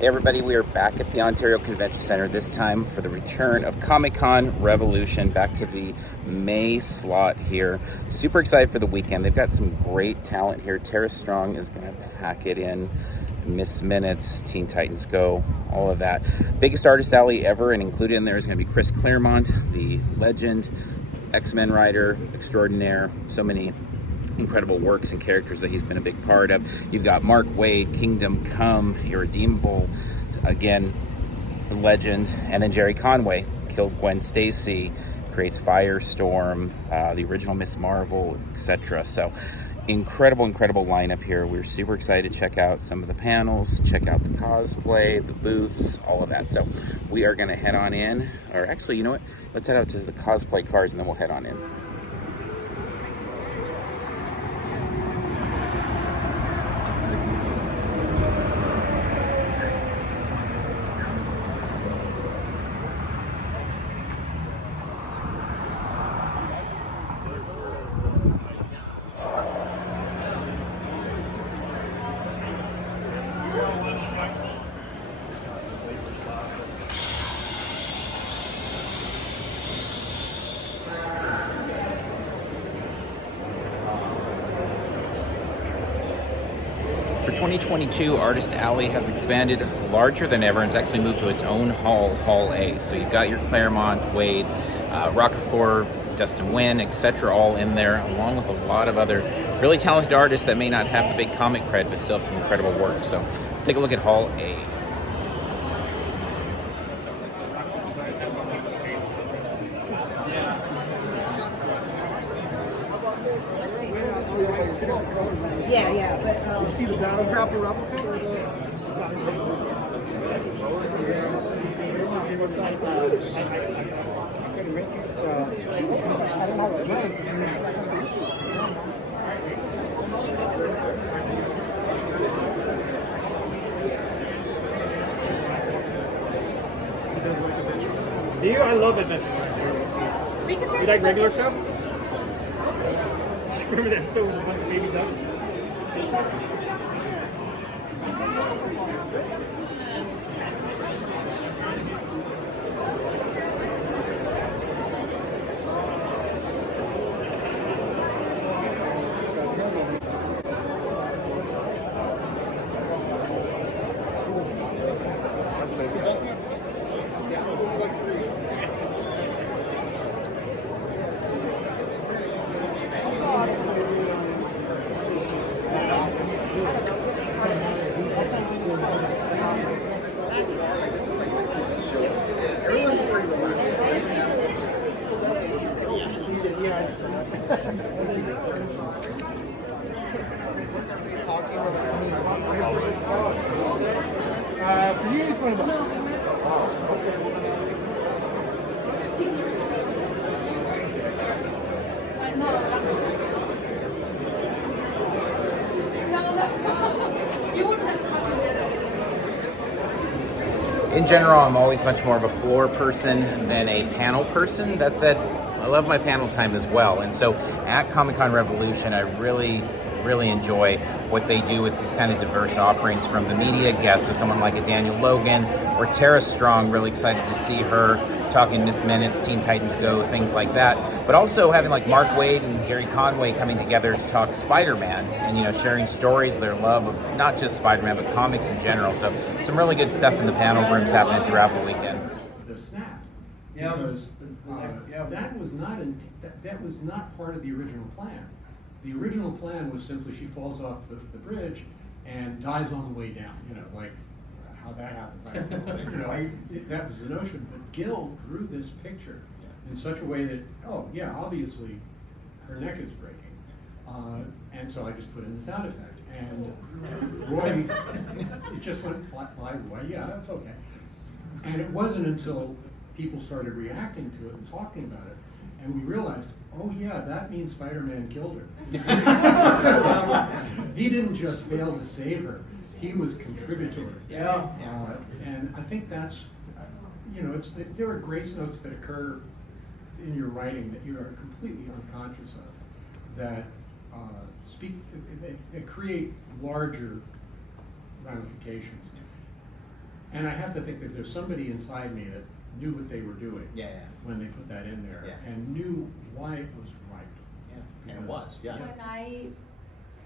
Hey everybody, we are back at the Ontario Convention Center, this time for the return of Comic-Con Revolution, back to the May slot here. Super excited for the weekend. They've got some great talent here. Tara Strong is going to pack it in. Miss Minutes, Teen Titans Go, all of that. Biggest artist alley ever, and included in there is going to be Chris Claremont, the legend, X-Men writer extraordinaire. So many incredible works and characters that he's been a big part of. You've got Mark Waid, Kingdom Come, Irredeemable, again, legend, and then Jerry Conway killed Gwen Stacy, creates Firestorm, the original Miss Marvel, etc. So incredible lineup here. We're super excited to check out some of the panels, check out the cosplay, the booths, all of that. So we are going to head on in, or actually, you know what, let's head out to the cosplay cars and then we'll head on in. For 2022, Artist Alley has expanded larger than ever and it's actually moved to its own hall, Hall A. So you've got your Claremont, Waid, Rockefeller, Dustin Nguyen, etc. all in there, along with a lot of other really talented artists that may not have the big comic cred, but still have some incredible work. So let's take a look at Hall A. Yeah, but You see the battle grapple replica or Do you? I love Adventure Time. You like regular show? Remember that show with a bunch of babies up? For you, $20. In general, I'm always much more of a floor person than a panel person. That said, I love my panel time as well. And so at Comic-Con Revolution, I really enjoy what they do with the kind of diverse offerings from the media guests. So someone like a Daniel Logan or Tara Strong, really excited to see her talking Miss Minutes, Teen Titans Go, things like that. But also having like Mark Waid and Gary Conway coming together to talk Spider-Man and, you know, sharing stories of their love of not just Spider-Man, but comics in general. So some really good stuff in the panel rooms happening throughout the weekend. The snap. Yeah. Because that was not part of the original plan. The original plan was simply she falls off the bridge and dies on the way down. You know, like how that happens, I don't know. You know, that was the notion. But Gil drew this picture in such a way that, oh yeah, obviously her neck is breaking. And so I just put in the sound effect. And Roy, it just went by Roy, yeah, that's okay. And it wasn't until people started reacting to it and talking about it, and we realized, oh yeah, that means Spider-Man killed her. He didn't just fail to save her, he was contributory. Yeah. And I think that's, you know, there are grace notes that occur in your writing that you are completely unconscious of, that that create larger ramifications. And I have to think that there's somebody inside me that knew what they were doing Yeah, yeah. when they put that in there Yeah. and knew why it was right. Yeah. And it Because- was, yeah. When I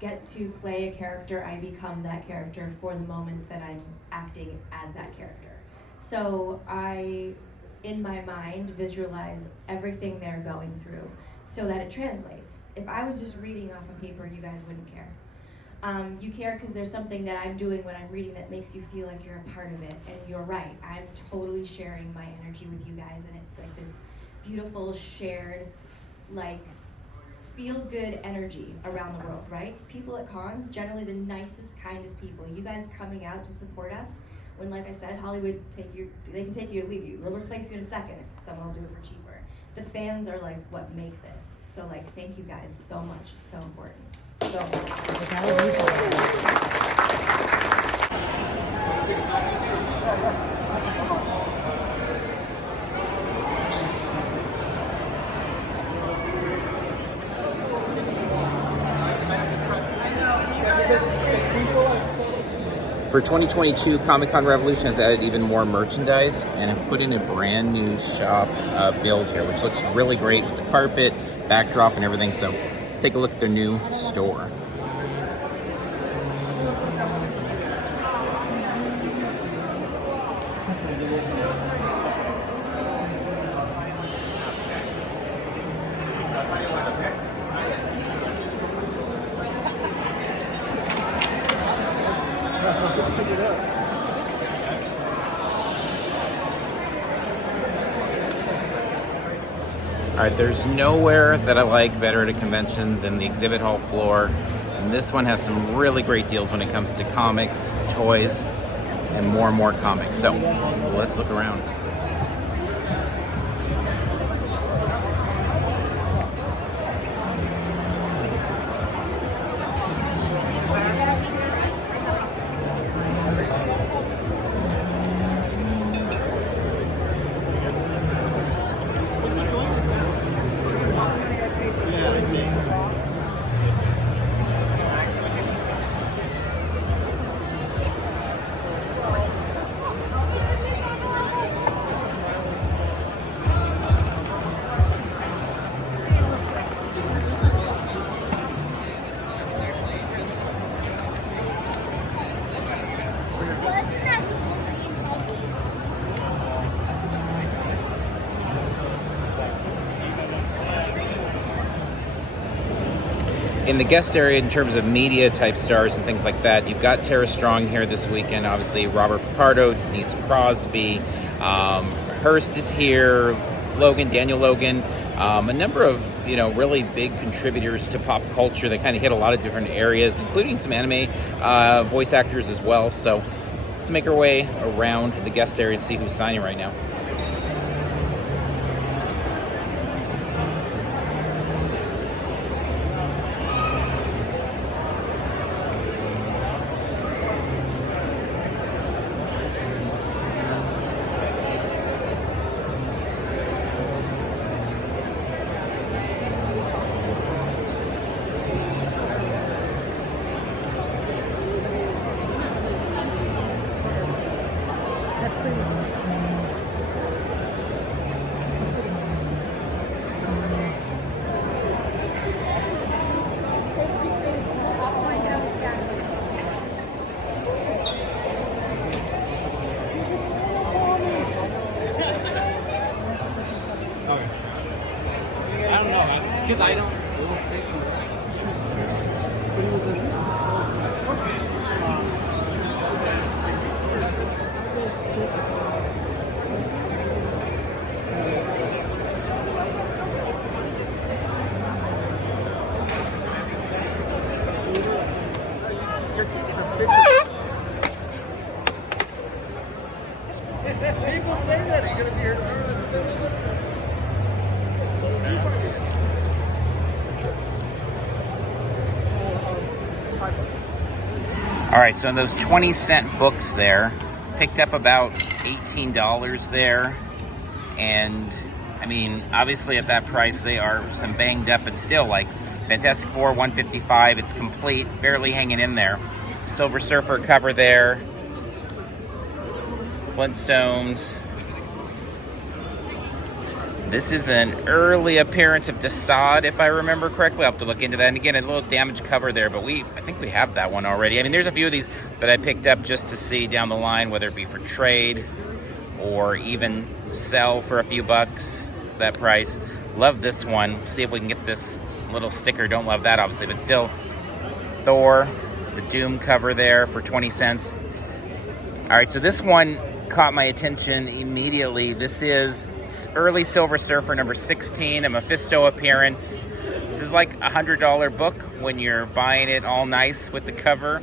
get to play a character, I become that character for the moments that I'm acting as that character. So I, in my mind, visualize everything they're going through so that it translates. If I was just reading off of paper, you guys wouldn't care. You care because there's something that I'm doing when I'm reading that makes you feel like you're a part of it. And you're right, I'm totally sharing my energy with you guys, and it's like this beautiful shared, like, feel-good energy around the world, right? People at cons, generally the nicest, kindest people. You guys coming out to support us, when, like I said, Hollywood they can take you or leave you. They'll replace you in a second if someone will do it for cheaper. The fans are like what make this. So like, thank you guys so much. It's so important. So For 2022, Comic-Con Revolution has added even more merchandise and have put in a brand new shop build here, which looks really great with the carpet, backdrop, and everything. So let's take a look at their new store. All right, there's nowhere that I like better at a convention than the exhibit hall floor. And this one has some really great deals when it comes to comics, toys, and more comics. So let's look around. In the guest area, in terms of media type stars and things like that, you've got Tara Strong here this weekend. Obviously, Robert Picardo, Denise Crosby, Hearst is here, Daniel Logan, a number of really big contributors to pop culture that kind of hit a lot of different areas, including some anime voice actors as well. So let's make our way around the guest area and see who's signing right now. Because I don't. It was 60. But it was at least. You're taking a picture. People say that. Are you going to be here tomorrow? All right, so those 20-cent books there, picked up about $18 there. And I mean, obviously at that price, they are some banged up, but still, like Fantastic Four, $155. It's complete, barely hanging in there. Silver Surfer cover there. Flintstones. This is an early appearance of Desaad, if I remember correctly. I'll have to look into that. And again, a little damaged cover there, but I think we have that one already. I mean, there's a few of these that I picked up just to see down the line, whether it be for trade or even sell for a few bucks, that price. Love this one. See if we can get this little sticker. Don't love that, obviously, but still. Thor, the Doom cover there for 20 cents. All right, so this one caught my attention immediately. This is early Silver Surfer number 16, a Mephisto appearance. This is like $100 book when you're buying it all nice with the cover.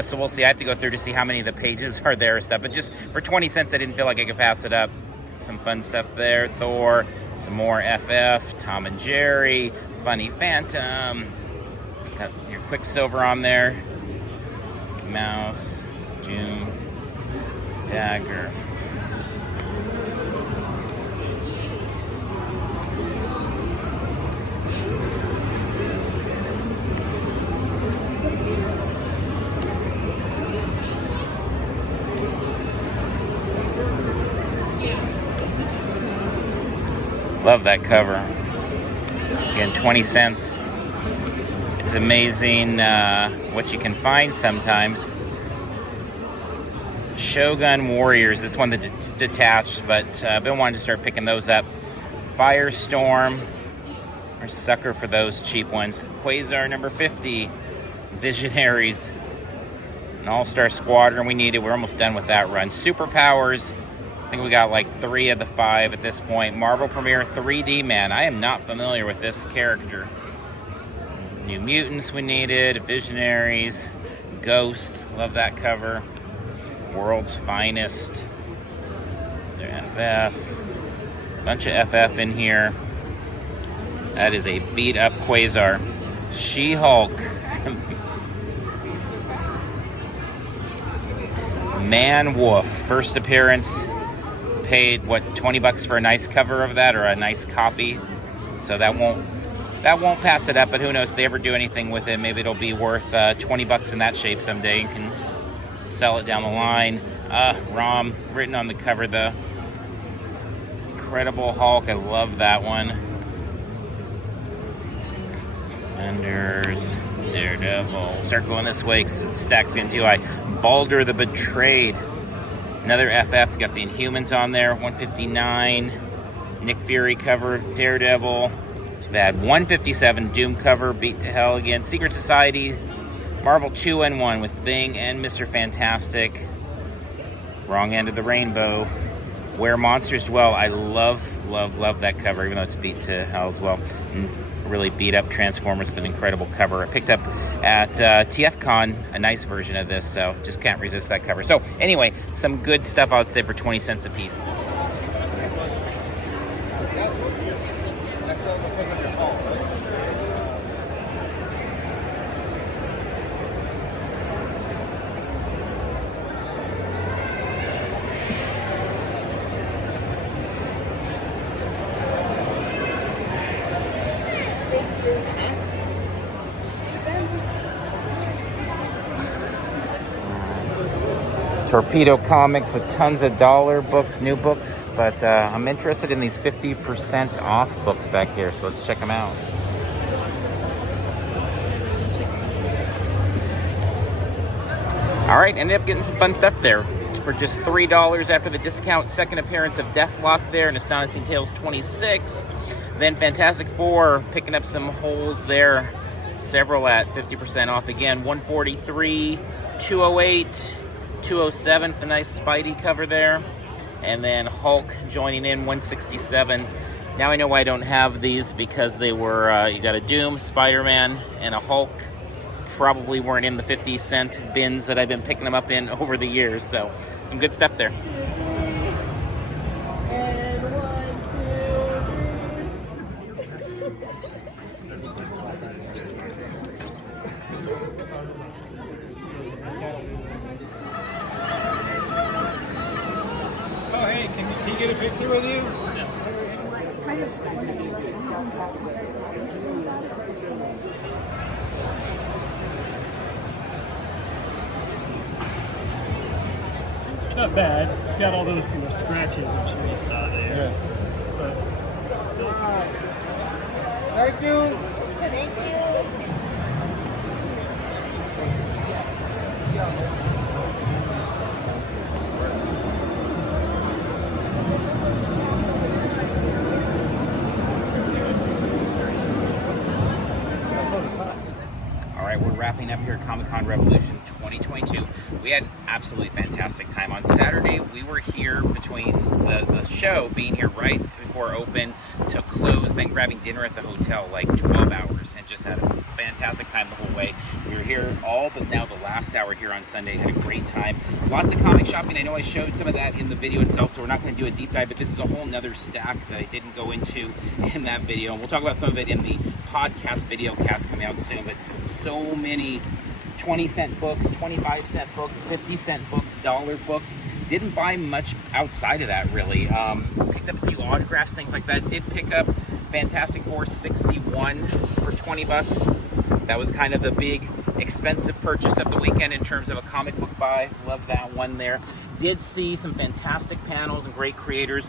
So we'll see. I have to go through to see how many of the pages are there and stuff. But just for 20 cents, I didn't feel like I could pass it up. Some fun stuff there. Thor, some more FF, Tom and Jerry, Funny Phantom. Got your Quicksilver on there. Mouse, Doom, Dagger. Love that cover. Again, 20 cents. It's amazing what you can find sometimes. Shogun Warriors, this one that's detached, but I've been wanting to start picking those up. Firestorm, or sucker for those cheap ones. Quasar number 50. Visionaries. An All-Star Squadron we needed. We're almost done with that run. Superpowers. I think we got like 3 of the 5 at this point. Marvel Premiere 3D Man. I am not familiar with this character. New Mutants we needed. Visionaries. Ghost. Love that cover. World's Finest. Their FF. Bunch of FF in here. That is a beat up Quasar. She-Hulk. Man Wolf. First appearance. Paid what, 20 bucks for a nice cover of that, or a nice copy. So that won't pass it up, but who knows if they ever do anything with it. Maybe it'll be worth 20 bucks in that shape someday. You can sell it down the line. ROM written on the cover, the Incredible Hulk. I love that one. Enders, Daredevil. Start going this way because it stacks getting too high. Baldur the Betrayed. Another FF. Got the Inhumans on there. 159. Nick Fury cover. Daredevil. Too bad. 157. Doom cover. Beat to hell again. Secret Society. Marvel 2-in-1 with Thing and Mr. Fantastic. Wrong end of the rainbow. Where Monsters Dwell. I love that cover, even though it's beat to hell as well. And really beat up Transformers with an incredible cover. I picked up at TFCon a nice version of this, so just can't resist that cover. So anyway, some good stuff I would say for 20 cents a piece. Torpedo Comics with tons of dollar books, new books, but I'm interested in these 50% off books back here, so let's check them out. All right, ended up getting some fun stuff there for just $3 after the discount. Second appearance of Deathlock there in Astonishing Tales 26. Then Fantastic Four, picking up some holes there. Several at 50% off again. 143, 208, 207 for the nice Spidey cover there. And then Hulk joining in, 167. Now I know why I don't have these, because they were, you got a Doom, Spider-Man, and a Hulk. Probably weren't in the 50-cent bins that I've been picking them up in over the years. So some good stuff there. And 1, 2, 3. Oh, hey, can he get a picture with you? It's not bad. It's got all those scratches I'm sure you saw there. Yeah. But still. Thank you. Thank you. All right, we're wrapping up here at Comic-Con Revolution 2022. We had an absolutely fantastic time. On Saturday, we were here between the show being here right before open to close, then grabbing dinner at the hotel like 12 hours and just had a fantastic time the whole way. We were here all but now the last hour here on Sunday. Had a great time. Lots of comic shopping. I know I showed some of that in the video itself, so we're not going to do a deep dive, but this is a whole nother stack that I didn't go into in that video. And we'll talk about some of it in the podcast video cast coming out soon, but so many 20-cent books, 25-cent books, 50-cent books, dollar books. Didn't buy much outside of that, really. Picked up a few autographs, things like that. Did pick up Fantastic Four 61 for 20 bucks. That was kind of the big expensive purchase of the weekend in terms of a comic book buy. Love that one there. Did see some fantastic panels and great creators.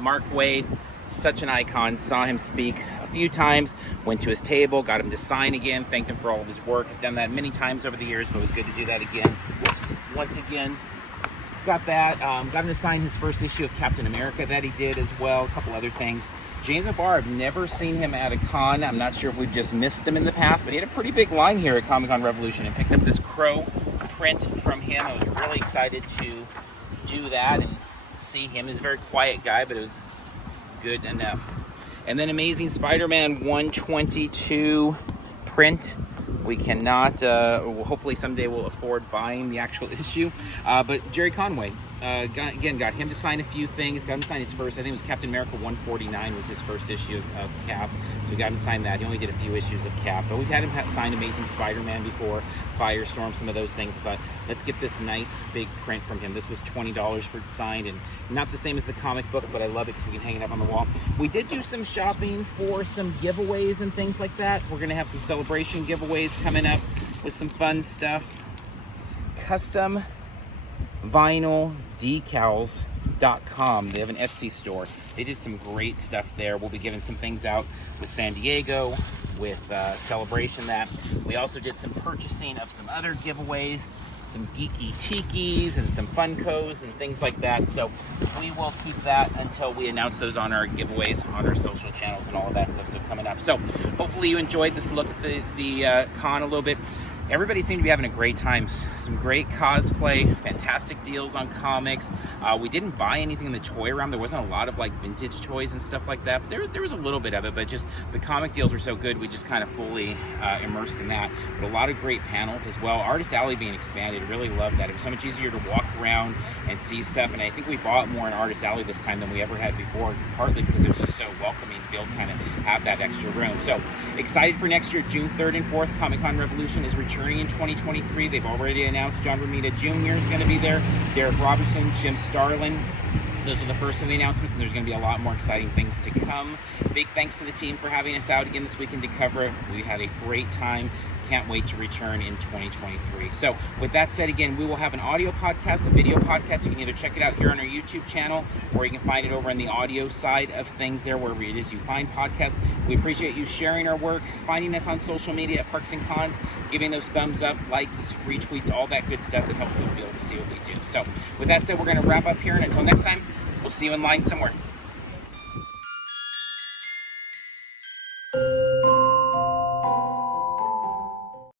Mark Waid, such an icon. Saw him speak a few times, went to his table, got him to sign again, thanked him for all of his work. I've done that many times over the years, but it was good to do that again. Whoops, once again. Got that. Got him to sign his first issue of Captain America that he did as well. A couple other things. James McBar, I've never seen him at a con. I'm not sure if we've just missed him in the past, but he had a pretty big line here at Comic-Con Revolution and picked up this Crow print from him. I was really excited to do that and see him. He's a very quiet guy, but it was good enough. And then Amazing Spider-Man 122 print. We cannot, hopefully someday we'll afford buying the actual issue. But Jerry Conway, got him to sign a few things. Got him to sign his first, I think it was Captain America 149 was his first issue of Cap. So we got him to sign that. He only did a few issues of Cap. But we've had him sign Amazing Spider-Man before, Firestorm, some of those things. But let's get this nice big print from him. This was $20 for it signed, and not the same as the comic book, but I love it because we can hang it up on the wall. We did do some shopping for some giveaways and things like that. We're going to have some celebration giveaways coming up with some fun stuff. Custom vinyl decals.com. They have an Etsy store. They did some great stuff there. We'll be giving some things out with San Diego, with Celebration that. We also did some purchasing of some other giveaways, some geeky tikis and some Funkos and things like that. So we will keep that until we announce those on our giveaways on our social channels and all of that stuff. So coming up. So hopefully you enjoyed this look at the con a little bit. Everybody seemed to be having a great time. Some great cosplay, fantastic deals on comics. We didn't buy anything in the toy realm. There wasn't a lot of like vintage toys and stuff like that. There was a little bit of it, but just the comic deals were so good, we just kind of fully immersed in that. But a lot of great panels as well. Artist Alley being expanded, really loved that. It was so much easier to walk around and see stuff, and I think we bought more in Artist Alley this time than we ever had before, partly because it was just so welcoming to be able to kind of have that extra room. So excited for next year. June 3rd and 4th, Comic-Con Revolution is returning in 2023. They've already announced John Romita Jr. is going to be there, Derek Robertson, Jim Starlin. Those are the first of the announcements, and there's going to be a lot more exciting things to come. Big thanks to the team for having us out again this weekend to cover it. We had a great time. Can't wait to return in 2023. So with that said, again, we will have an audio podcast, a video podcast. You can either check it out here on our YouTube channel, or you can find it over on the audio side of things there, wherever it is you find podcasts. We appreciate you sharing our work, finding us on social media at Parks and Cons, giving those thumbs up, likes, retweets, all that good stuff that helps people be able to see what we do. So with that said, we're going to wrap up here, and until next time, we'll see you in line somewhere.